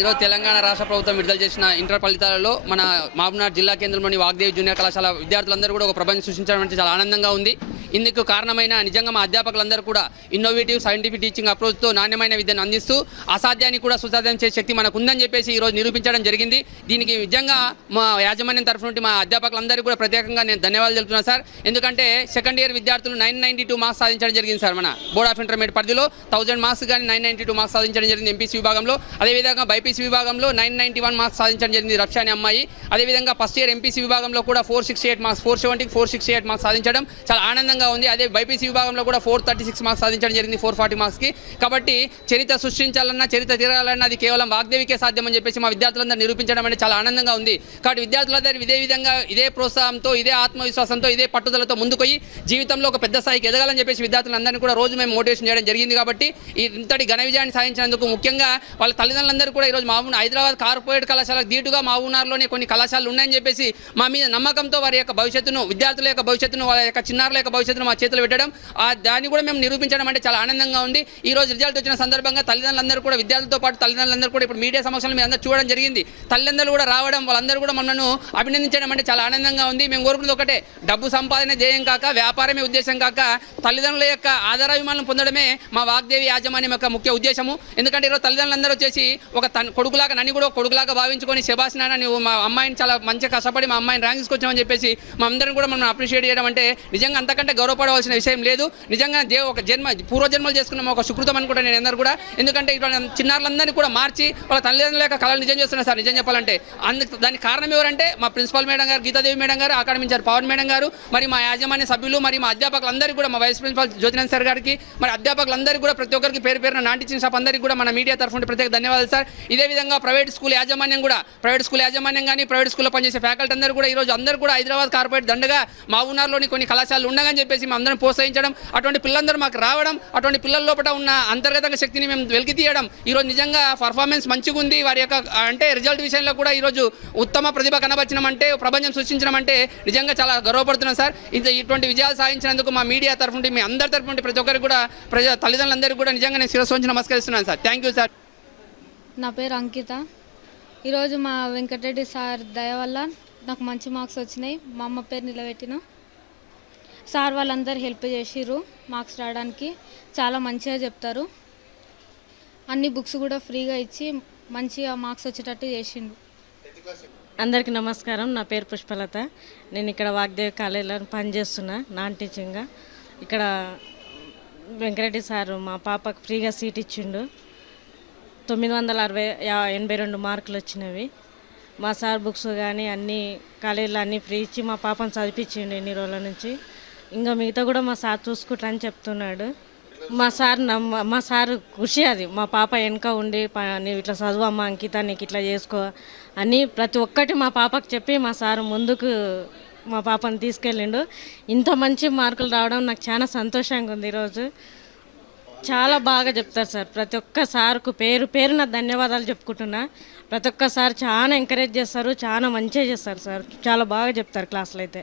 ఈరోజు తెలంగాణ రాష్ట్ర ప్రభుత్వం విడుదల చేసిన ఇంటర్ ఫలితాలలో మన మహబూబ్నగర్ జిల్లా కేంద్రంలోని వాగ్దేవి జూనియర్ కళాశాల విద్యార్థులందరూ కూడా ఒక ప్రపంచం సృష్టించడం అంటే చాలా ఆనందంగా ఉంది. ఇందుకు కారణమైన నిజంగా మా అధ్యాపకులందరూ కూడా ఇన్నోవేటివ్ సైంటిఫిక్ టీచింగ్ అప్రోచ్తో నాణ్యమైన విద్యను అందిస్తూ అసాధ్యాన్ని కూడా సుసాధ్యం చేసే శక్తి మనకు ఉందని చెప్పేసి ఈరోజు నిరూపించడం జరిగింది. దీనికి నిజంగా మా యాజమాన్యం తరఫు నుండి మా అధ్యాపకులందరికీ కూడా ప్రత్యేకంగా నేను ధన్యవాదాలు తెలుపుతున్నాను సార్. ఎందుకంటే సెకండ్ ఇయర్ విద్యార్థులు నైన్ నైంటీ టూ మార్క్స్ సాధించడం జరిగింది సార్ మన బోర్డ్ ఆఫ్ ఇంటర్మీడియట్ పరిధిలో. థౌసండ్ మార్క్స్ కానీ నైన్ నైంటీ టూ మార్క్స్ సాధించడం జరిగింది ఎంపీసీ విభాగంలో. అదేవిధంగా బైపీసీ విభాగంలో నైన్ నైంటీ వన్ మార్క్స్ సాధించడం జరిగింది రక్ష అనే అమ్మాయి. అదేవిధంగా ఫస్ట్ ఇయర్ ఎంపీసీ విభాగంలో కూడా four sixty eight marks four సెవెంటీకి four sixty eight marks సాధించడం చాలా ఆనందంగా ఉంది. అదే బైపీసీ విభాగంలో కూడా ఫోర్ థర్టీ సిక్స్ మార్క్స్ సాధించడం జరిగింది ఫోర్ ఫార్టీ మార్క్స్కి కాబట్టి చరిత్ర సృష్టించాలన్నా చరిత్ర తిరగాలన్నా అది కేవలం వాగ్దేవికే సాధ్యమని చెప్పేసి మా విద్యార్థులందరూ నిరూపించడం అనేది చాలా ఆనందంగా ఉంది. కాబట్టి విద్యార్థులందరూ ఇదే విధంగా ఇదే ప్రోత్సాహంతో ఇదే ఆత్మవిశ్వాసంతో ఇదే పట్టుదలతో ముందుకు జీవితంలో ఒక పెద్ద స్థాయికి ఎదగాలని చెప్పేసి విద్యార్థులందరినీ కూడా రోజు మేము మోటివేషన్ చేయడం జరిగింది. కాబట్టి ఇంతటి ఘన విజయాన్ని సాధించినందుకు ముఖ్యంగా వాళ్ళ తల్లిదండ్రులందరూ కూడా ఈరోజు మామూలు హైదరాబాద్ కార్పొరేట్ కళాశాలకు దీటుగా మామూనార్లోనే కొన్ని కళాశాలలు ఉన్నాయని చెప్పేసి మా మీద నమ్మకంతో వారి యొక్క భవిష్యత్తును విద్యార్థుల యొక్క భవిష్యత్తును వాళ్ళ యొక్క చిన్నారుల యొక్క భవిష్యత్తును మా చేతులు పెట్టడం ఆ దాన్ని కూడా మేము నిరూపించడం అంటే చాలా ఆనందంగా ఉంది. ఈ రోజు రిజల్ట్ వచ్చిన సందర్భంగా తల్లిదండ్రులందరూ కూడా విద్యార్థులతో పాటు తల్లిదండ్రులందరూ కూడా ఇప్పుడు మీడియా సమక్షంలో మీ అందరూ చూడడం జరిగింది. తల్లిదండ్రులు కూడా రావడం వాళ్ళందరూ కూడా మనను అభినందించడం అంటే చాలా ఆనందంగా ఉంది. మేము కోరుకున్నది ఒకటే డబ్బు సంపాదన ధ్యేయం కాక వ్యాపారమే ఉద్దేశం కాక తల్లిదండ్రుల యొక్క ఆధారాభిమానం పొందడమే మా వాగ్దేవి యాజమాన్యం యొక్క ముఖ్య ఉద్దేశము. ఎందుకంటే ఈరోజు తల్లిదండ్రులందరూ వచ్చేసి ఒక తన కొడుకులాగా నన్ను కూడా కొడుకులాగా భావించుకొని శబాస్ నాన్న నువ్వు మా అమ్మాయిని చాలా మంచిగా కష్టపడి మా అమ్మాయిని ర్యాంక్ తీసుకొచ్చామని చెప్పేసి మా అందరం కూడా మనం అప్రిషియేట్ చేయడం అంటే నిజంగా అంతకంటే గౌరవపడవలసిన విషయం లేదు. నిజంగా దేవు ఒక జన్మ పూర్వజన్మలు చేసుకున్న ఒక సుకృతం అనుకుంటా నేను అందరూ కూడా. ఎందుకంటే ఇటువంటి చిన్నారులందరినీ కూడా మార్చి వాళ్ళ తల్లిదండ్రుల యొక్క కళలు నిజం చేస్తున్నారు సార్. నిజం చెప్పాలంటే అందుకు దానికి కారణం ఎవరంటే మా ప్రిన్సిపల్ మేడం గారు గీతాదేవి మేడం గారు academy in charge Pavan madam గారు. మరి మా యాజమాన్య సభ్యులు మరి మా అధ్యాపకులందరికీ కూడా మా వైస్ ప్రిన్సిపల్ జ్యోతినంద్ సార్ గారికి మరి అధ్యాపకులందరికీ కూడా ప్రతి ఒక్కరికి పేరు పేరున నాటించిన స్టాఫ్ అందరికీ కూడా మన మీడియా తరఫున ప్రత్యేక ధన్యవాదాలు సార్. ఇదే విధంగా ప్రైవేట్ స్కూల్ యాజమాన్యం కూడా ప్రైవేట్ స్కూల్ యాజమాన్యం కానీ ప్రైవేట్ స్కూల్లో పనిచేసే ఫ్యాకల్టీ అందరూ కూడా ఈ రోజు అందరూ కూడా హైదరాబాద్ కార్పొరేట్ దండగా మా ఊనార్లోని కొన్ని కళాశాలలు చెప్పి చెప్పేసి మేము అందరం ప్రోత్సహించడం అటువంటి పిల్లలందరూ మాకు రావడం అటువంటి పిల్లల లోపల ఉన్న అంతర్గతంగా శక్తిని మేము వెలికి తీయడం ఈరోజు నిజంగా పర్ఫార్మెన్స్ మంచిగా ఉంది. వారి యొక్క అంటే రిజల్ట్ విషయంలో కూడా ఈరోజు ఉత్తమ ప్రతిభ కనబరచడం అంటే ప్రపంచం సృష్టించడం అంటే నిజంగా చాలా గర్వపడుతున్నాం సార్. ఇంత ఇటువంటి విజయాలు సాధించినందుకు మా మీడియా తరఫు నుండి మీ అందరి తరఫు నుండి ప్రతి ఒక్కరికి కూడా ప్రజా తల్లిదండ్రులందరికీ కూడా నిజంగా నేను శిరస్సు వంచి నమస్కరిస్తున్నాను సార్. థ్యాంక్ యూ సార్ నా పేరు అంకిత. ఈరోజు మా వెంకటరెడ్డి సార్ దయ వల్ల నాకు మంచి మార్క్స్ వచ్చినాయి. మా అమ్మ పేరు నిలబెట్టిన. సార్ వాళ్ళందరూ హెల్ప్ చేసిర్రు మార్క్స్ రావడానికి చాలా మంచిగా చెప్తారు. అన్ని బుక్స్ కూడా ఫ్రీగా ఇచ్చి మంచిగా మార్క్స్ వచ్చేటట్టు చేసిండు అందరికీ నమస్కారం. నా పేరు పుష్పలత. నేను ఇక్కడ వాగ్దేవి కాలేజీలో పనిచేస్తున్నా నాన్ టీచింగ్గా ఇక్కడ వెంకరెడ్డి సారు మా పాపకు ఫ్రీగా సీట్ ఇచ్చిండు. తొమ్మిది వందల అరవై ఎనభై రెండు మార్కులు వచ్చినవి. మా సార్ బుక్స్ కానీ అన్ని కాలేజీలో అన్నీ ఫ్రీ ఇచ్చి మా పాపను చదివించిండు ఎన్ని రోజుల నుంచి. ఇంకా మిగతా కూడా మా సార్ చూసుకుంటారని చెప్తున్నాడు. మా సార్ నమ్మ మా సార్ కృషి అది. మా పాప వెనక ఉండి నీవు ఇట్లా చదువమ్మా అంకిత నీకు ఇట్లా చేసుకో అని ప్రతి ఒక్కటి మా పాపకు చెప్పి మా సార్ ముందుకు మా పాపను తీసుకెళ్ళిండు. ఇంత మంచి మార్కులు రావడం నాకు చాలా సంతోషంగా ఉంది ఈరోజు. చాలా బాగా చెప్తారు సార్. ప్రతి ఒక్క సార్కు పేరు పేరు నా ధన్యవాదాలు చెప్పుకుంటున్నా. ప్రతి ఒక్క సార్ చాలా ఎంకరేజ్ చేస్తారు చాలా మంచిగా చేస్తారు సార్. చాలా బాగా చెప్తారు క్లాసులు అయితే.